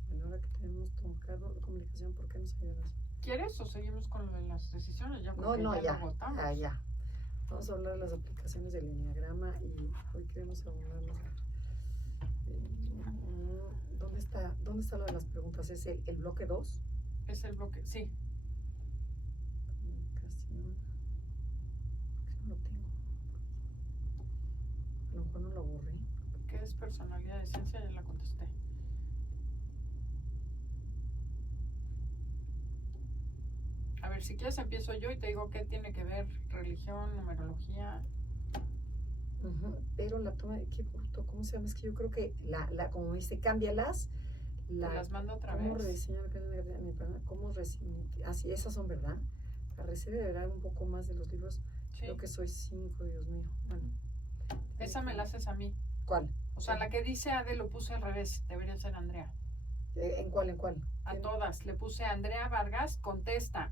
Bueno, ahora que tenemos tocado comunicación, ¿por qué nos ayudas? ¿Quieres o seguimos con lo de las decisiones? Ya No, ya lo votamos. Ya. Vamos a hablar de las aplicaciones del Enneagrama y hoy queremos hablar ¿Dónde está lo de las preguntas? ¿Es el bloque 2? Es el bloque, sí. Comunicación. No lo tengo. A lo mejor no lo borré. ¿Qué es personalidad de esencia? Ya la contesté. A ver, si quieres empiezo yo y te digo qué tiene que ver religión, numerología. Pero la toma, ¿cómo se llama? Es que yo creo que como dice, cámbialas. Te las mando otra vez. ¿Cómo rediseñar mi programa? Así, esas son, ¿verdad? La receta de verdad un poco más de los libros. Sí. Creo que soy 5, Dios mío. Bueno. Esa me la haces a mí. ¿Cuál? O sea, la que dice Ade lo puse al revés. Debería ser Andrea. ¿En cuál? A todas. Le puse Andrea Vargas, contesta.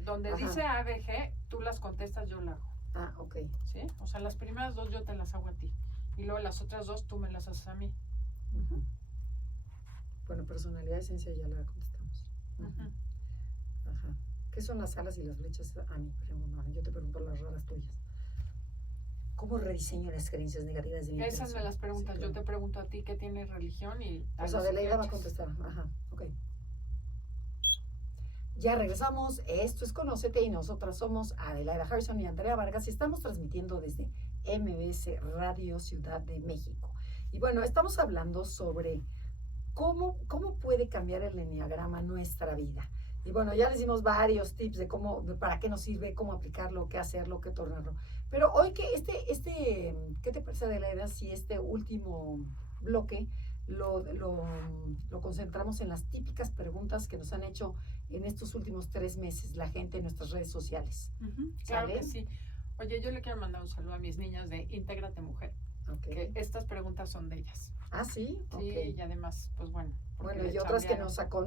Donde dice ABG, tú las contestas, yo la hago. Ok. ¿Sí? O sea, las primeras 2 yo te las hago a ti. Y luego las otras 2 tú me las haces a mí. Bueno, personalidad, esencia, ya la contestamos. Ajá. ¿Qué son las alas y las flechas? A mí, yo te pregunto las raras tuyas. ¿Cómo rediseño las creencias negativas de mi persona? Esas me las preguntas. Sí, claro. Yo te pregunto a ti qué tiene religión y... Pues Adelaida va a contestar. Ok. Ya regresamos. Esto es Conócete y nosotras somos Adelaida Harrison y Andrea Vargas y estamos transmitiendo desde MBS Radio Ciudad de México. Y bueno, estamos hablando sobre cómo puede cambiar el enneagrama nuestra vida. Y bueno, ya les dimos varios tips de para qué nos sirve, cómo aplicarlo, qué hacerlo, qué tornarlo. Pero hoy que ¿qué te parece, Adelaida, si este último bloque lo concentramos en las típicas preguntas que nos han hecho en estos últimos 3 meses la gente en nuestras redes sociales. Claro que sí. Oye, yo le quiero mandar un saludo a mis niñas de Intégrate Mujer, que estas preguntas son de ellas. ¿Ah, sí? Sí, y además, pues bueno. Bueno, y otras que nos sacó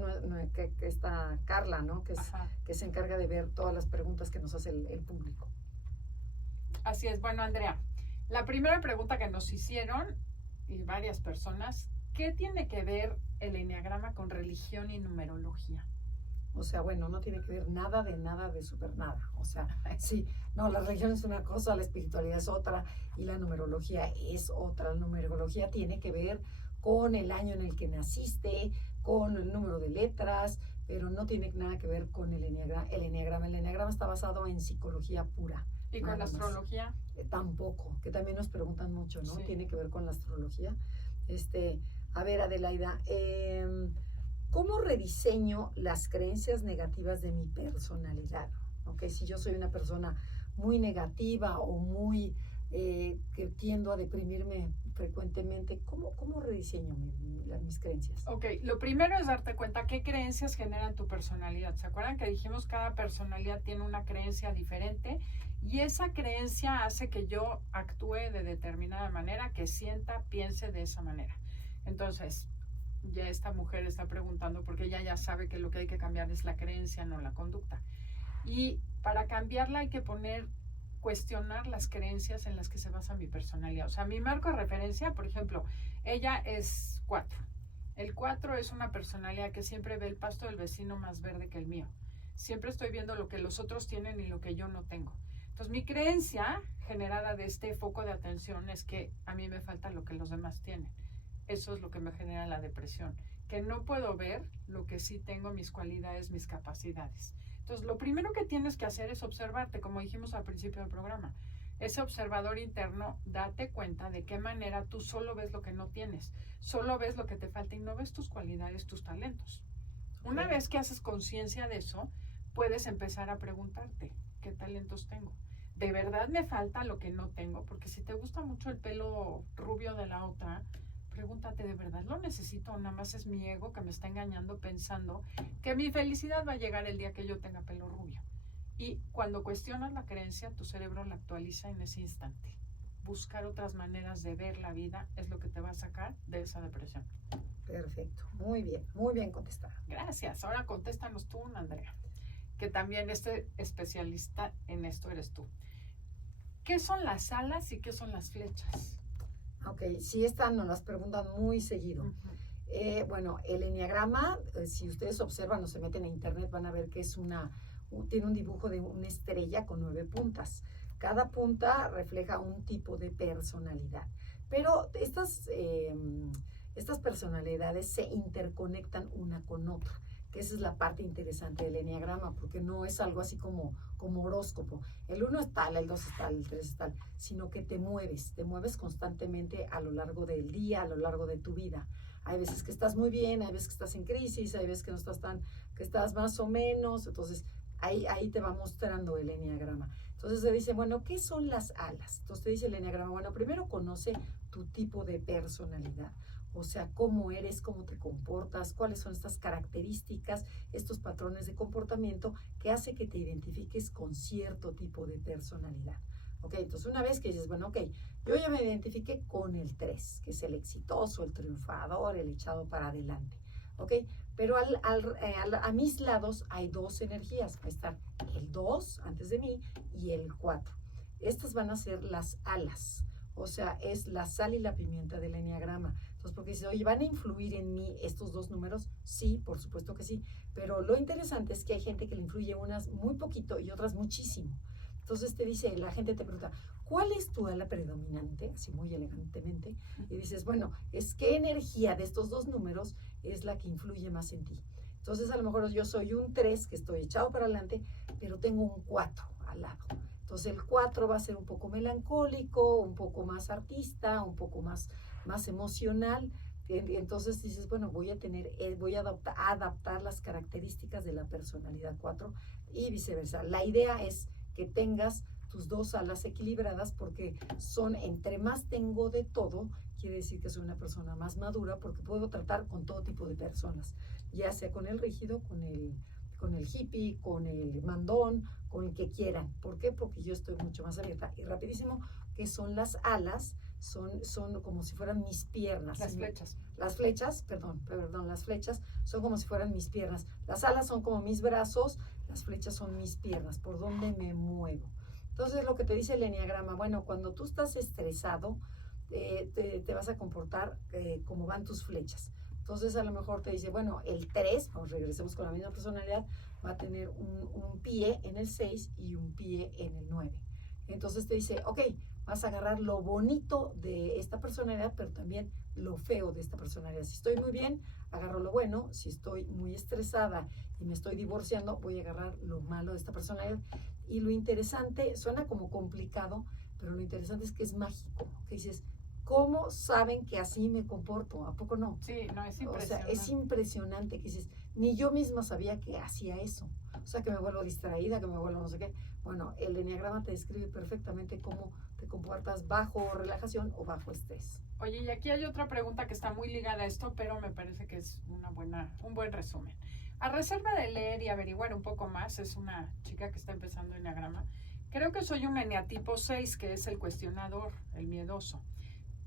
que está Carla, ¿no? Que se encarga de ver todas las preguntas que nos hace el público. Así es. Bueno, Andrea, la primera pregunta que nos hicieron, y varias personas, ¿qué tiene que ver el enneagrama con religión y numerología? O sea, bueno, no tiene que ver nada de super nada. O sea, sí, no, la religión es una cosa, la espiritualidad es otra y la numerología es otra. La numerología tiene que ver con el año en el que naciste, con el número de letras, pero no tiene nada que ver con el enneagrama. El enneagrama está basado en psicología pura. ¿Y con la astrología? Tampoco, que también nos preguntan mucho, ¿no? Sí. Tiene que ver con la astrología. A ver, Adelaida, ¿cómo rediseño las creencias negativas de mi personalidad? ¿Okay? Si yo soy una persona muy negativa o muy que tiendo a deprimirme frecuentemente, ¿cómo rediseño mis creencias? Ok, lo primero es darte cuenta qué creencias generan tu personalidad. ¿Se acuerdan que dijimos cada personalidad tiene una creencia diferente? Y esa creencia hace que yo actúe de determinada manera, que sienta, piense de esa manera. Entonces, ya esta mujer está preguntando porque ella ya sabe que lo que hay que cambiar es la creencia, no la conducta. Y para cambiarla hay que cuestionar las creencias en las que se basa mi personalidad. O sea, mi marco de referencia, por ejemplo, ella es 4. El 4 es una personalidad que siempre ve el pasto del vecino más verde que el mío. Siempre estoy viendo lo que los otros tienen y lo que yo no tengo. Entonces, mi creencia generada de este foco de atención es que a mí me falta lo que los demás tienen. Eso es lo que me genera la depresión, que no puedo ver lo que sí tengo, mis cualidades, mis capacidades. Entonces, lo primero que tienes que hacer es observarte, como dijimos al principio del programa. Ese observador interno, date cuenta de qué manera tú solo ves lo que no tienes, solo ves lo que te falta y no ves tus cualidades, tus talentos. Una vez que haces conciencia de eso, puedes empezar a preguntarte, ¿qué talentos tengo? ¿De verdad me falta lo que no tengo? Porque si te gusta mucho el pelo rubio de la otra, pregúntate, ¿de verdad lo necesito o nada más es mi ego que me está engañando pensando que mi felicidad va a llegar el día que yo tenga pelo rubio? Y cuando cuestionas la creencia, tu cerebro la actualiza en ese instante. Buscar otras maneras de ver la vida es lo que te va a sacar de esa depresión. Perfecto, muy bien contestada. Gracias. Ahora contéstanos tú, Andrea, que también especialista en esto eres tú. ¿Qué son las alas y qué son las flechas? Ok, sí, estas nos las preguntan muy seguido. Bueno, el enneagrama, si ustedes observan o se meten en internet, van a ver que es tiene un dibujo de una estrella con 9 puntas. Cada punta refleja un tipo de personalidad. Pero estas personalidades se interconectan una con otra, que esa es la parte interesante del enneagrama, porque no es algo así como horóscopo. El 1 es tal, el 2 es tal, el 3 es tal, sino que te mueves constantemente a lo largo del día, a lo largo de tu vida. Hay veces que estás muy bien, hay veces que estás en crisis, hay veces que no estás que estás más o menos. Entonces, ahí te va mostrando el enneagrama. Entonces se dice, bueno, ¿qué son las alas? Entonces te dice el enneagrama, bueno, primero conoce tu tipo de personalidad. O sea, cómo eres, cómo te comportas, cuáles son estas características, estos patrones de comportamiento que hace que te identifiques con cierto tipo de personalidad. Ok, entonces una vez que dices, bueno, ok, yo ya me identifiqué con el 3, que es el exitoso, el triunfador, el echado para adelante. Ok, pero a mis lados hay 2 energías, va a estar el 2 antes de mí y el 4. Estas van a ser las alas, o sea, es la sal y la pimienta del enneagrama. Entonces, porque dices, oye, ¿van a influir en mí estos 2 números? Sí, por supuesto que sí, pero lo interesante es que hay gente que le influye unas muy poquito y otras muchísimo. Entonces la gente te pregunta, ¿cuál es tu ala predominante? Así muy elegantemente, y dices, bueno, es qué energía de estos 2 números es la que influye más en ti. Entonces, a lo mejor yo soy un 3 que estoy echado para adelante, pero tengo un 4 al lado. Entonces, el 4 va a ser un poco melancólico, un poco más artista, un poco más emocional. Entonces dices, bueno, voy a adaptar las características de la personalidad 4 y viceversa. La idea es que tengas tus dos alas equilibradas, porque son, entre más tengo de todo, quiere decir que soy una persona más madura, porque puedo tratar con todo tipo de personas, ya sea con el rígido, con el hippie, con el mandón, con el que quieran. ¿Por qué? Porque yo estoy mucho más abierta. Y rapidísimo, que son las alas, son como si fueran mis piernas. Las flechas. Las flechas, perdón, las flechas son como si fueran mis piernas. Las alas son como mis brazos, las flechas son mis piernas, por donde me muevo. Entonces, lo que te dice el eneagrama, bueno, cuando tú estás estresado, te vas a comportar como van tus flechas. Entonces, a lo mejor te dice, bueno, el 3, regresemos con la misma personalidad, va a tener un pie en el 6 y un pie en el 9. Entonces te dice, ok, vas a agarrar lo bonito de esta personalidad, pero también lo feo de esta personalidad. Si estoy muy bien, agarro lo bueno. Si estoy muy estresada y me estoy divorciando, voy a agarrar lo malo de esta personalidad. Y lo interesante, suena como complicado, pero lo interesante es que es mágico. Que dices, ¿cómo saben que así me comporto? ¿A poco no? Sí, no, es impresionante. O sea, es impresionante que dices, ni yo misma sabía que hacía eso. O sea, que me vuelvo distraída, que me vuelvo no sé qué. Bueno, el eneagrama te describe perfectamente cómo te comportas bajo relajación o bajo estrés. Oye, y aquí hay otra pregunta que está muy ligada a esto, pero me parece que es un buen resumen. A reserva de leer y averiguar un poco más, es una chica que está empezando eneagrama. Creo que soy un eneatipo 6, que es el cuestionador, el miedoso.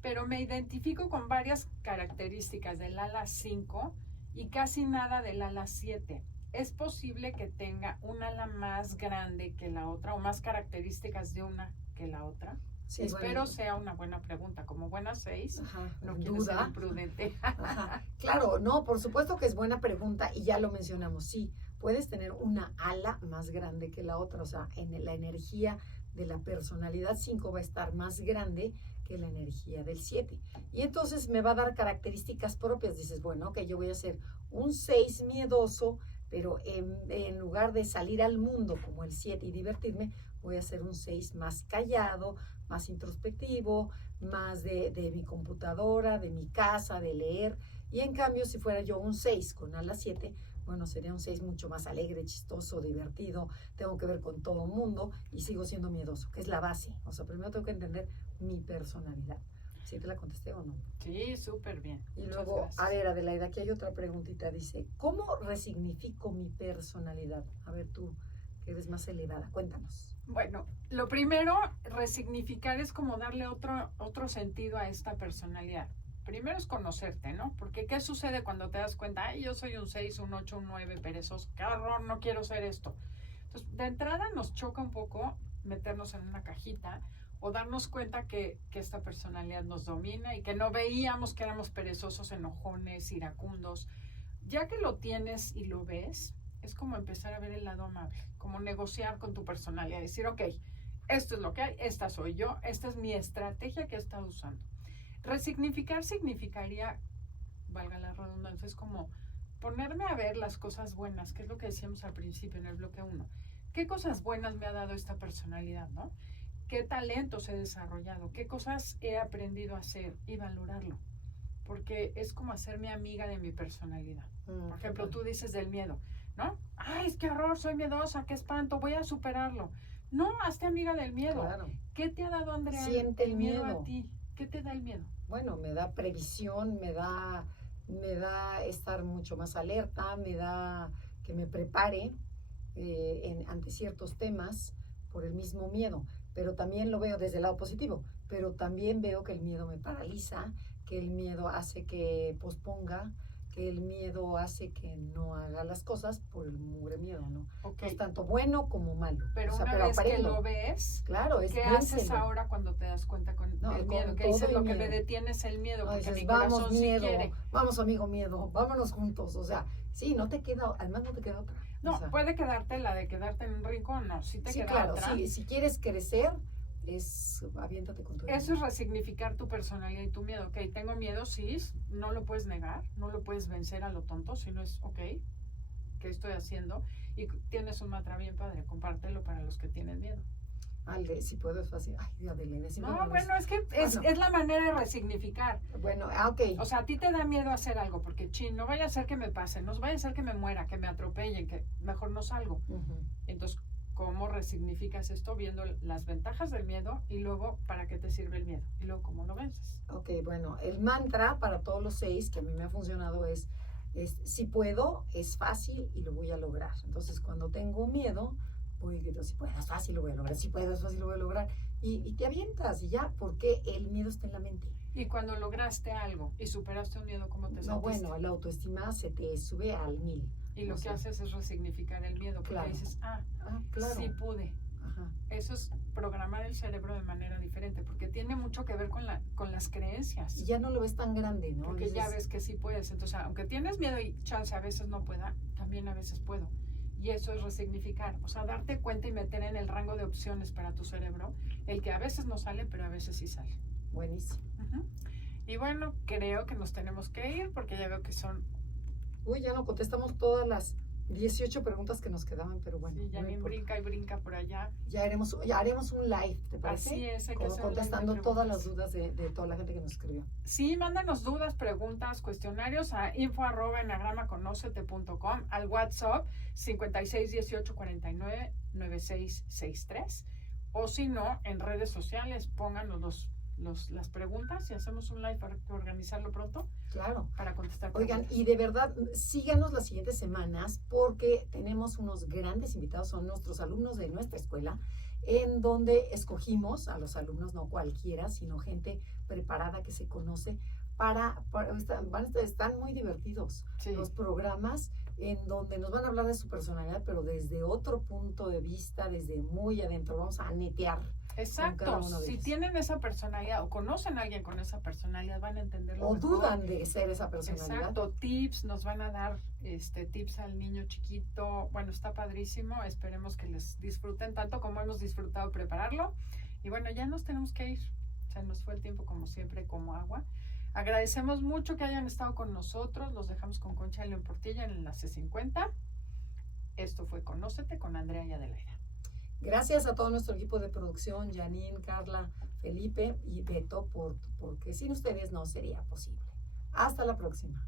Pero me identifico con varias características del ala 5 y casi nada del ala 7. ¿Es posible que tenga un ala más grande que la otra o más características de una que la otra? Sí, espero bueno, sea una buena pregunta. Como buena 6, no quiero ser imprudente. Claro, no, por supuesto que es buena pregunta y ya lo mencionamos. Sí, puedes tener una ala más grande que la otra. O sea, en la energía de la personalidad 5 va a estar más grande que la energía del 7. Y entonces me va a dar características propias. Dices, bueno, ok, yo voy a ser un 6 miedoso, pero en lugar de salir al mundo como el 7 y divertirme, voy a ser un 6 más callado, más introspectivo, más de mi computadora, de mi casa, de leer. Y en cambio, si fuera yo un 6 con ala 7, bueno, sería un 6 mucho más alegre, chistoso, divertido, tengo que ver con todo el mundo y sigo siendo miedoso, que es la base. O sea, primero tengo que entender mi personalidad. ¿Sí te la contesté o no? Sí, súper bien. Y luego, gracias. A ver, Adelaida, aquí hay otra preguntita. Dice, ¿cómo resignifico mi personalidad? A ver, tú, que eres más elevada, cuéntanos. Bueno, lo primero, resignificar es como darle otro sentido a esta personalidad. Primero es conocerte, ¿no? Porque ¿qué sucede cuando te das cuenta? Ay, yo soy un 6, un 8, un 9, perezoso, qué horror, no quiero ser esto. Entonces, de entrada nos choca un poco meternos en una cajita o darnos cuenta que esta personalidad nos domina y que no veíamos que éramos perezosos, enojones, iracundos. Ya que lo tienes y lo ves, es como empezar a ver el lado amable, como negociar con tu personalidad, decir, ok, esto es lo que hay, esta soy yo, esta es mi estrategia que he estado usando. Resignificar significaría, valga la redundancia, es como ponerme a ver las cosas buenas, que es lo que decíamos al principio en el bloque 1. ¿Qué cosas buenas me ha dado esta personalidad, no? ¿Qué talentos he desarrollado? ¿Qué cosas he aprendido a hacer? Y valorarlo. Porque es como hacerme amiga de mi personalidad. Por ejemplo, tú dices del miedo, ¿no? ¡Ay, es que horror! Soy miedosa, qué espanto, voy a superarlo. No, hazte amiga del miedo. Claro. ¿Qué te ha dado, Andrea? Siente el miedo a ti. ¿Qué te da el miedo? Bueno, me da previsión, me da estar mucho más alerta, me da que me prepare ante ciertos temas por el mismo miedo. Pero también lo veo desde el lado positivo, pero también veo que el miedo me paraliza, que el miedo hace que posponga, que el miedo hace que no haga las cosas por el mugre miedo, ¿no? Okay. Es tanto bueno como malo. Pero una vez que lo ves, claro, ¿qué haces ahora cuando te das cuenta con el miedo? Que dices, lo que me detiene es el miedo, porque dices, mi corazón sí quiere. Vamos, amigo miedo, vámonos juntos. O sea, sí, no te queda, además no te queda otra. No, o sea, puede quedarte la de quedarte en un rincón, no, sí te queda claro, otra. Sí, si quieres crecer, aviéntate con tu Eso es resignificar tu personalidad y tu miedo. Ok, tengo miedo, sí, no lo puedes negar, no lo puedes vencer a lo tonto, sino es, ok, ¿qué estoy haciendo? Y tienes un mantra bien padre, compártelo para los que tienen miedo. Si puedo es fácil. Ay, Adelina, no, bueno, es que es la manera de resignificar. Bueno, ok. O sea, a ti te da miedo hacer algo, porque no vaya a ser que me pase, no vaya a ser que me muera, que me atropellen, que mejor no salgo. Entonces, cómo resignificas esto viendo las ventajas del miedo y luego para qué te sirve el miedo y luego cómo lo vences. Ok, bueno, el mantra para todos los 6 que a mí me ha funcionado es si puedo, es fácil y lo voy a lograr. Entonces, cuando tengo miedo, voy diciendo, si puedo, es fácil, lo voy a lograr. Si puedo, es fácil, lo voy a lograr. Y te avientas y ya, porque el miedo está en la mente. Y cuando lograste algo y superaste un miedo, ¿cómo te sentiste? No, bueno, la autoestima se te sube al 1000. Y lo que haces es resignificar el miedo, porque Claro. dices, claro. sí pude. Ajá. Eso es programar el cerebro de manera diferente, porque tiene mucho que ver con las creencias. Y ya no lo ves tan grande, ¿no? Porque ya ves que sí puedes. Entonces, aunque tienes miedo y chance a veces no pueda, también a veces puedo. Y eso es resignificar. O sea, darte cuenta y meter en el rango de opciones para tu cerebro el que a veces no sale, pero a veces sí sale. Buenísimo. Uh-huh. Y bueno, creo que nos tenemos que ir porque ya veo que son... Uy, ya no contestamos todas las 18 preguntas que nos quedaban, pero bueno. Sí, ya no ni importa. brinca y brinca por allá. Ya haremos un live, ¿te parece? Así es, hay que hacer un live de contestando todas las preguntas. dudas de toda la gente que nos escribió. Sí, mándanos dudas, preguntas, cuestionarios a info@enagramaconocete.com, al WhatsApp 5618499663, o si no, en redes sociales, pónganos las preguntas y hacemos un live para organizarlo pronto. Claro. Para contestar Oigan, preguntas. y de verdad, síganos las siguientes semanas porque tenemos unos grandes invitados, son nuestros alumnos de nuestra escuela, en donde escogimos a los alumnos, no cualquiera, sino gente preparada que se conoce están muy divertidos Sí. los programas en donde nos van a hablar de su personalidad, pero desde otro punto de vista, desde muy adentro, vamos a netear. Exacto, si tienen esa personalidad o conocen a alguien con esa personalidad, van a entenderlo o mejor. dudan de ser esa personalidad. Exacto, tips, nos van a dar tips al niño chiquito. Bueno, está padrísimo, esperemos que les disfruten tanto como hemos disfrutado prepararlo. Y bueno, ya nos tenemos que ir, se nos fue el tiempo como siempre, como agua. Agradecemos mucho que hayan estado con nosotros, los dejamos con Concha León Portilla en el enlace 50. Esto fue Conócete con Andrea y Adelaida. Gracias a todo nuestro equipo de producción, Janine, Carla, Felipe y Beto, porque sin ustedes no sería posible. Hasta la próxima.